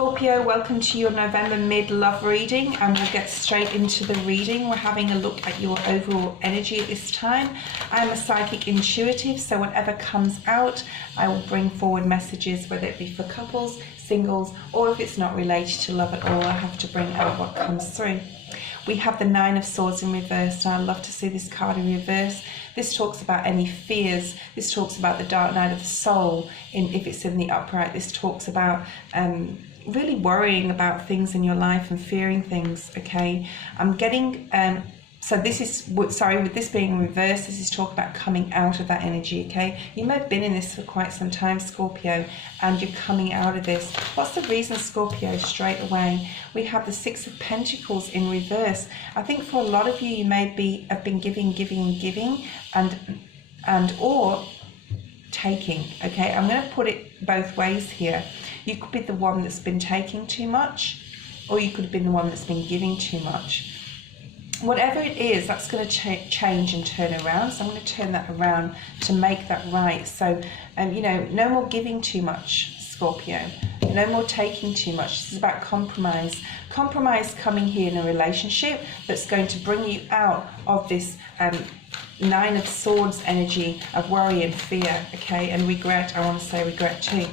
Scorpio, welcome to your November mid-love reading, and we'll get straight into the reading. We're having a look at your overall energy at this time. I'm a psychic intuitive, so whatever comes out, I will bring forward messages, whether it be for couples, singles, or if it's not related to love at all, I have to bring out what comes through. We have the Nine of Swords in reverse, and I love to see this card in reverse. This talks about any fears. This talks about the dark night of the soul. If it's in the upright, this talks about really worrying about things in your life and fearing things. Okay, I'm getting so this is, sorry, with this being reversed, this is talk about coming out of that energy. Okay, you may have been in this for quite some time, Scorpio, and you're coming out of this. What's the reason, Scorpio? Straight away we have the Six of Pentacles in reverse. I think for a lot of you, you may have been giving and or taking. Okay, I'm going to put it both ways here. You could be the one that's been taking too much, or you could have been the one that's been giving too much. Whatever it is, that's going to change and turn around. So I'm going to turn that around to make that right. So, you know, no more giving too much, Scorpio. No more taking too much. This is about compromise. Compromise coming here in a relationship that's going to bring you out of this Nine of Swords energy of worry and fear, okay, and regret. I want to say regret too.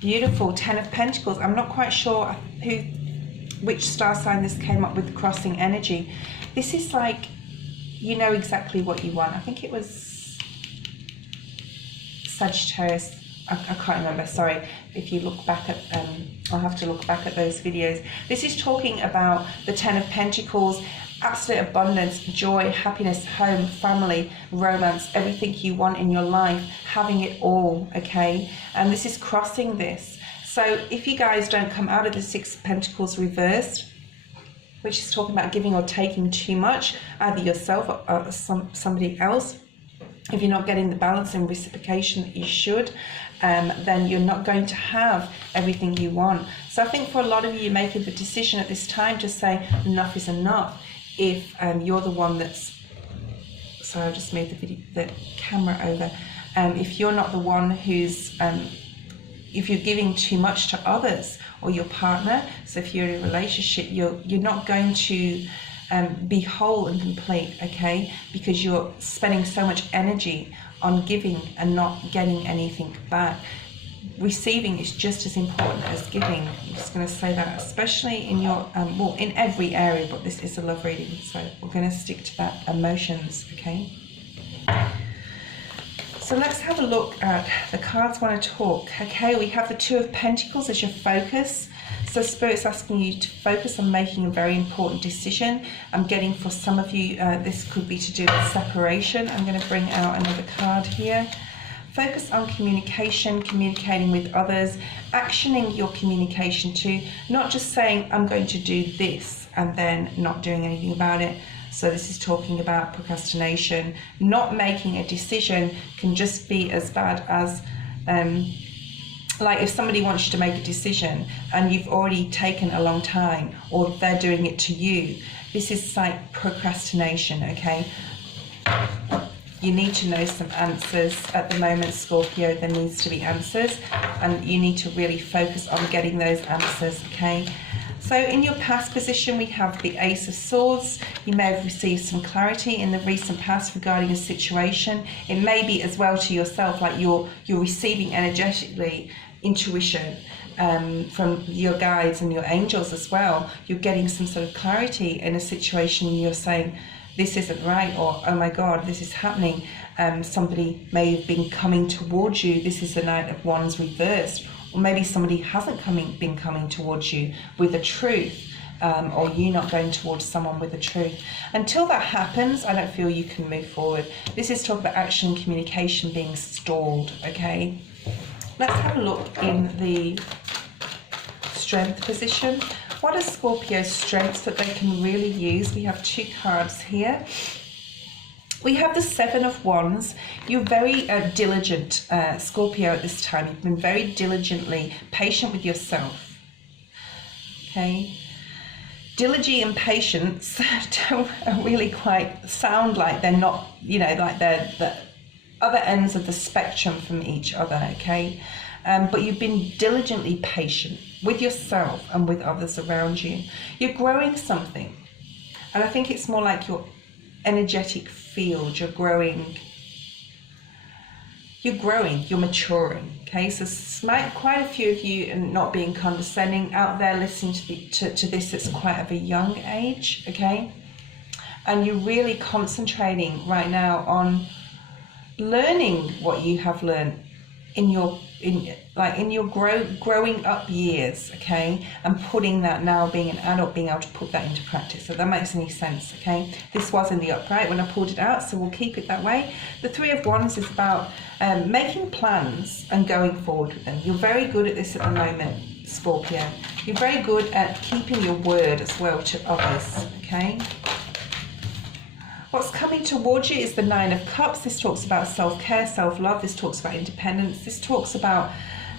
Beautiful. Ten of Pentacles. I'm not quite sure which star sign this came up with, crossing energy. This is like, you know exactly what you want. I think it was Sagittarius. I can't remember, sorry. If you look back at, I'll have to look back at those videos. This is talking about the Ten of Pentacles, absolute abundance, joy, happiness, home, family, romance, everything you want in your life, having it all, okay? And this is crossing this. So if you guys don't come out of the Six of Pentacles reversed, which is talking about giving or taking too much, either yourself or somebody else, if you're not getting the balance and reciprocation that you should, then you're not going to have everything you want. So I think for a lot of you, you're making the decision at this time to say enough is enough. If you're the one that's, sorry, I'll just move the camera over. If you're not the one who's, if you're giving too much to others or your partner, so if you're in a relationship, you're not going to be whole and complete, okay? Because you're spending so much energy on giving and not getting anything back. Receiving is just as important as giving. I'm just going to say that, especially in your, well, in every area, but this is a love reading, so we're going to stick to that, emotions, okay? So let's have a look at the cards want to talk. Okay, we have the Two of Pentacles as your focus. So Spirit's asking you to focus on making a very important decision. I'm getting for some of you, this could be to do with separation. I'm going to bring out another card here. Focus on communication, communicating with others, actioning your communication too. Not just saying, I'm going to do this, and then not doing anything about it. So this is talking about procrastination. Not making a decision can just be as bad as, like if somebody wants you to make a decision and you've already taken a long time, or they're doing it to you. This is like procrastination, okay? You need to know some answers at the moment, Scorpio. There needs to be answers, and you need to really focus on getting those answers, okay? So in your past position, we have the Ace of Swords. You may have received some clarity in the recent past regarding a situation. It may be as well to yourself, like you're receiving energetically intuition from your guides and your angels as well. You're getting some sort of clarity in a situation, and you're saying, this isn't right, or oh my God, this is happening. Somebody may have been coming towards you. This is the Knight of Wands reversed. Or maybe somebody hasn't been coming towards you with the truth, or you not going towards someone with the truth. Until that happens, I don't feel you can move forward. This is talking about action and communication being stalled, okay? Let's have a look in the Strength position. What are Scorpio's strengths that they can really use? We have two cards here. We have the Seven of Wands. You're very diligent, Scorpio, at this time. You've been very diligently patient with yourself. Okay. Diligence and patience don't really quite sound like they're not, you know, like they're the other ends of the spectrum from each other, okay? But you've been diligently patient. with yourself and with others around you. You're growing something. And I think it's more like your energetic field. You're growing, you're maturing. Okay, so quite a few of you, and not being condescending, out there listening to this at quite of a young age, okay? And you're really concentrating right now on learning what you have learned in your growing up years, okay? And putting that, now being an adult, being able to put that into practice. So that makes any sense, okay? This was in the upright when I pulled it out, so we'll keep it that way. The Three of Wands is about making plans and going forward with them. You're very good at this at the moment, Scorpio. You're very good at keeping your word as well to others, okay? What's coming towards you is the Nine of Cups. This talks about self-care, self-love. This talks about independence. This talks about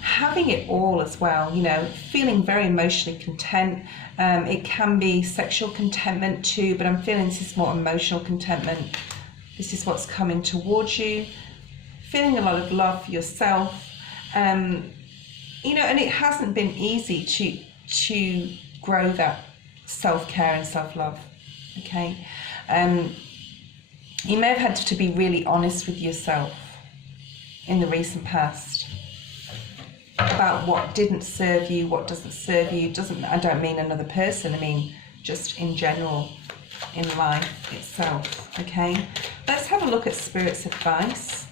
having it all as well, you know, feeling very emotionally content. It can be sexual contentment too, but I'm feeling this is more emotional contentment. This is what's coming towards you. Feeling a lot of love for yourself. You know, and it hasn't been easy to grow that self-care and self-love, okay? You may have had to be really honest with yourself in the recent past about what didn't serve you, what doesn't serve you. I don't mean another person, I mean just in general in life itself, okay? Let's have a look at Spirit's advice.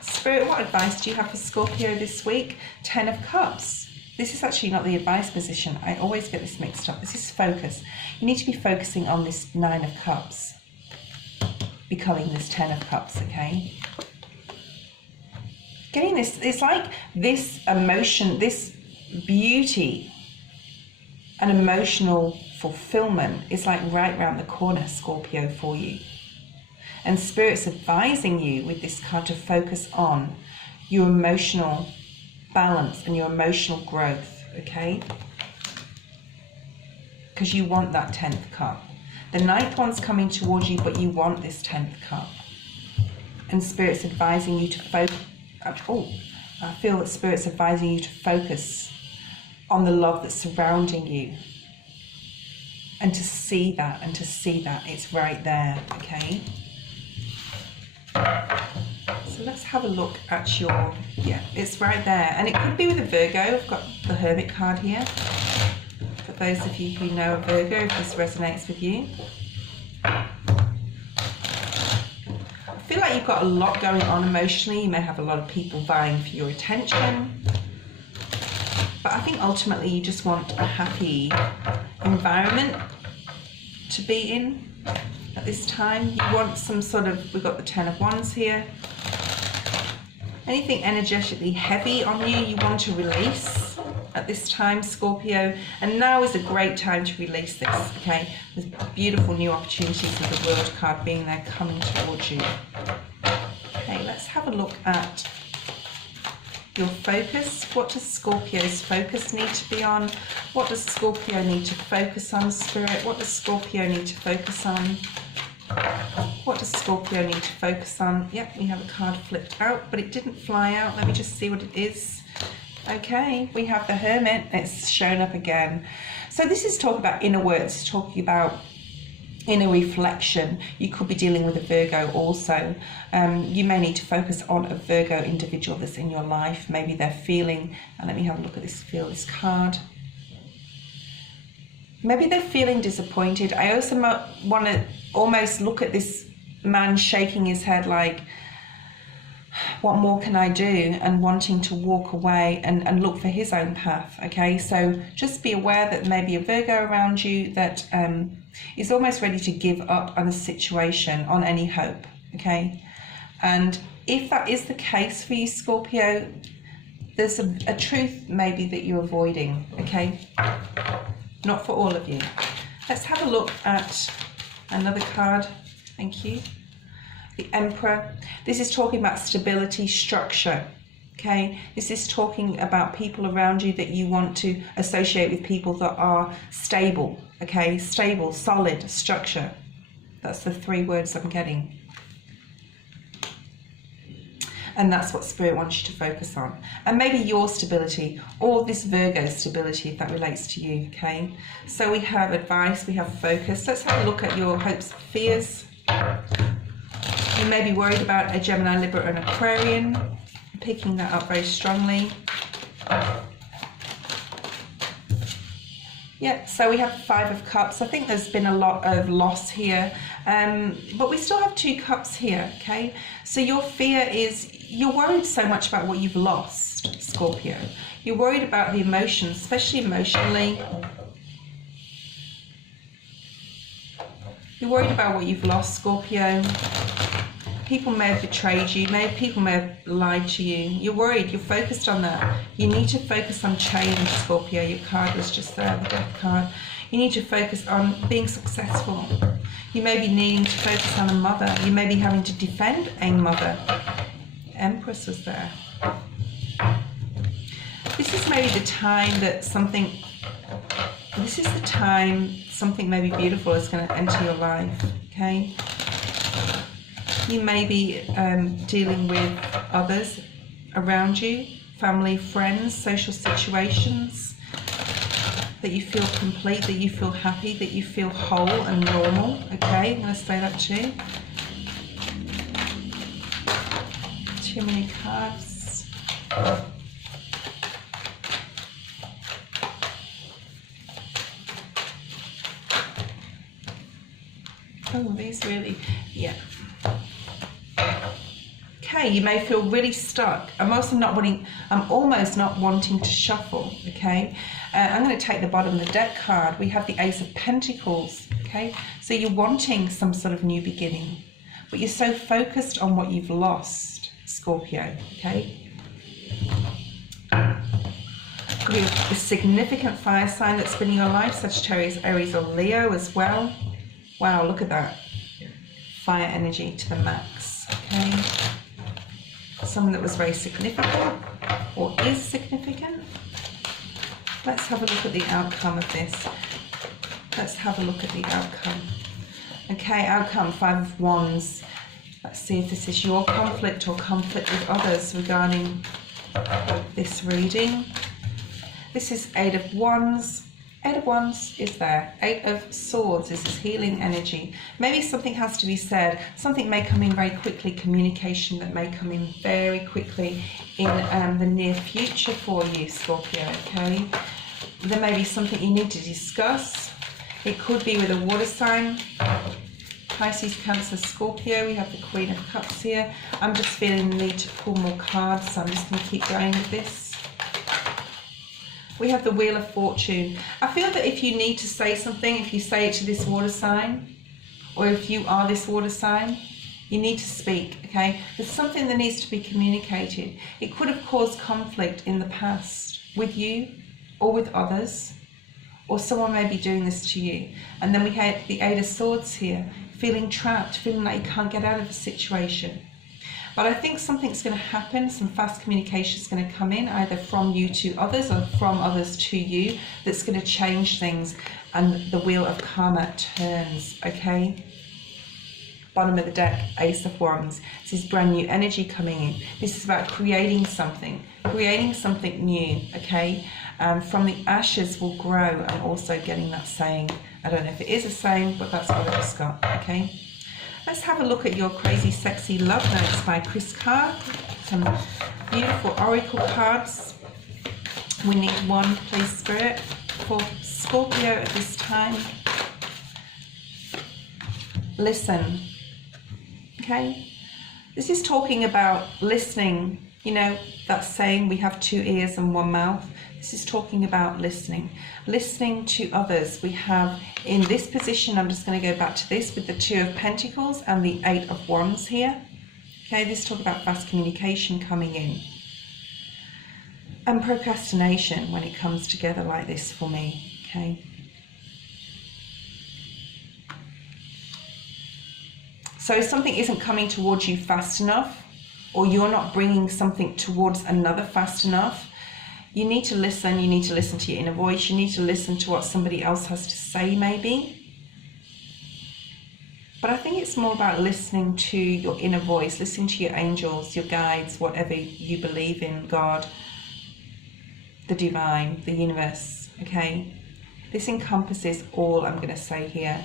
Spirit, what advice do you have for Scorpio this week? 10 of Cups. This is actually not the advice position. I always get this mixed up. This is focus. You need to be focusing on this 9 of Cups, becoming this 10 of Cups, okay? Getting this, it's like this emotion, this beauty and emotional fulfillment is like right around the corner, Scorpio, for you. And Spirit's advising you with this card to focus on your emotional balance and your emotional growth, okay? Because you want that 10th cup. The 9th one's coming towards you, but you want this 10th cup. And Spirit's advising you to focus. Oh, I feel that Spirit's advising you to focus on the love that's surrounding you. And to see that, it's right there, okay? So let's have a look at your, yeah, it's right there. And it could be with a Virgo. I've got the Hermit card here. For those of you who know a Virgo, if this resonates with you. I feel like you've got a lot going on emotionally. You may have a lot of people vying for your attention. But I think ultimately you just want a happy environment to be in at this time. You want some sort of, we've got the 10 of Wands here. Anything energetically heavy on you, you want to release at this time, Scorpio. And now is a great time to release this, okay? There's beautiful new opportunities with the World card being there coming towards you. Okay, let's have a look at your focus. What does Scorpio's focus need to be on? What does Scorpio need to focus on, Spirit? What does Scorpio need to focus on? What does Scorpio need to focus on? Yep, we have a card flipped out, but it didn't fly out. Let me just see what it is. Okay, we have the Hermit. It's shown up again. So this is talking about inner work. It's talking about inner reflection. You could be dealing with a Virgo also. You may need to focus on a Virgo individual that's in your life. Maybe they're feeling, and let me have a look at this, feel this card. Maybe they're feeling disappointed. I also want to almost look at this man shaking his head like, what more can I do? And wanting to walk away and look for his own path, okay? So just be aware that maybe a Virgo around you that is almost ready to give up on a situation, on any hope, okay? And if that is the case for you, Scorpio, there's a truth maybe that you're avoiding, okay? Not for all of you. Let's have a look at another card. Thank you. The Emperor. This is talking about stability, structure. Okay, this is talking about people around you that you want to associate with people that are stable. Okay, stable, solid, structure. That's the 3 words I'm getting. And that's what Spirit wants you to focus on. And maybe your stability, or this Virgo stability, if that relates to you, okay? So we have advice, we have focus. Let's have a look at your hopes and fears. You may be worried about a Gemini, Libra, and Aquarian. I'm picking that up very strongly. Yeah, so we have 5 of Cups. I think there's been a lot of loss here, but we still have 2 Cups here, okay? So your fear is, you're worried so much about what you've lost, Scorpio. You're worried about the emotions, especially emotionally. You're worried about what you've lost, Scorpio. People may have betrayed you, people may have lied to you. You're worried, you're focused on that. You need to focus on change, Scorpio. Your card was just there, the Death card. You need to focus on being successful. You may be needing to focus on a mother. You may be having to defend a mother. Empress was there. This is maybe the time that something maybe beautiful is going to enter your life, okay? You may be dealing with others around you, family, friends, social situations, that you feel complete, that you feel happy, that you feel whole and normal, okay? I'm going to say that too. Too many cards. Oh, these really, yeah. Okay, you may feel really stuck. I'm almost not wanting to shuffle, okay? I'm going to take the bottom of the deck card. We have the Ace of Pentacles, okay? So you're wanting some sort of new beginning, but you're so focused on what you've lost, Scorpio, okay? Could be a significant fire sign that's been in your life, Sagittarius, Aries, or Leo as well. Wow, look at that. Fire energy to the max, okay? Someone that was very significant or is significant. Let's have a look at the outcome of this. Let's have a look at the outcome. Okay, outcome, 5 of Wands. Let's see if this is your conflict or conflict with others regarding this reading. This is 8 of Wands. 8 of Wands is there. 8 of Swords, this is healing energy. Maybe something has to be said. Something may come in very quickly, communication that may come in very quickly in the near future for you, Scorpio, okay? There may be something you need to discuss. It could be with a water sign. Pisces, Cancer, Scorpio. We have the Queen of Cups here. I'm just feeling the need to pull more cards, so I'm just going to keep going with this. We have the Wheel of Fortune. I feel that if you need to say something, if you say it to this water sign, or if you are this water sign, you need to speak, okay? There's something that needs to be communicated. It could have caused conflict in the past with you or with others, or someone may be doing this to you. And then we have the 8 of Swords here, feeling trapped, feeling like you can't get out of the situation. But I think something's going to happen, some fast communication is going to come in, either from you to others or from others to you, that's going to change things, and the wheel of karma turns, okay? Bottom of the deck, Ace of Wands. This is brand new energy coming in. This is about creating something new, okay? From the ashes will grow, and also getting that saying. I don't know if it is a saying, but that's what I just got, okay? Let's have a look at your Crazy Sexy Love Notes by Chris Carr. Some beautiful oracle cards. We need one, please, Spirit, for Scorpio at this time. Listen. Okay? This is talking about listening. You know, that saying, we have 2 ears and 1 mouth. This is talking about listening. Listening to others. We have, in this position, I'm just going to go back to this with the 2 of Pentacles and the 8 of Wands here. Okay, this talk about fast communication coming in. And procrastination when it comes together like this for me. Okay. So if something isn't coming towards you fast enough, or you're not bringing something towards another fast enough, you need to listen. You need to listen to your inner voice. You need to listen to what somebody else has to say, maybe. But I think it's more about listening to your inner voice, listening to your angels, your guides, whatever you believe in, God, the divine, the universe, okay? This encompasses all I'm going to say here.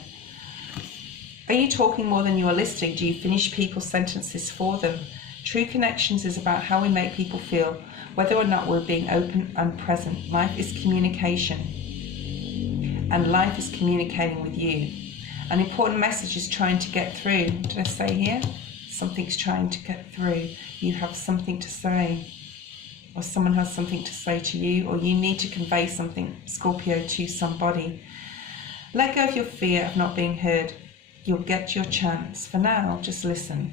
Are you talking more than you are listening? Do you finish people's sentences for them? True connections is about how we make people feel, whether or not we're being open and present. Life is communication, and life is communicating with you. An important message is trying to get through. What did I say here? Something's trying to get through. You have something to say, or someone has something to say to you, or you need to convey something, Scorpio, to somebody. Let go of your fear of not being heard. You'll get your chance. For now, just listen.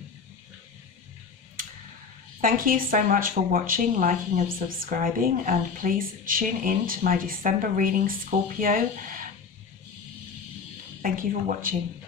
Thank you so much for watching, liking and subscribing, and please tune in to my December reading, Scorpio. Thank you for watching.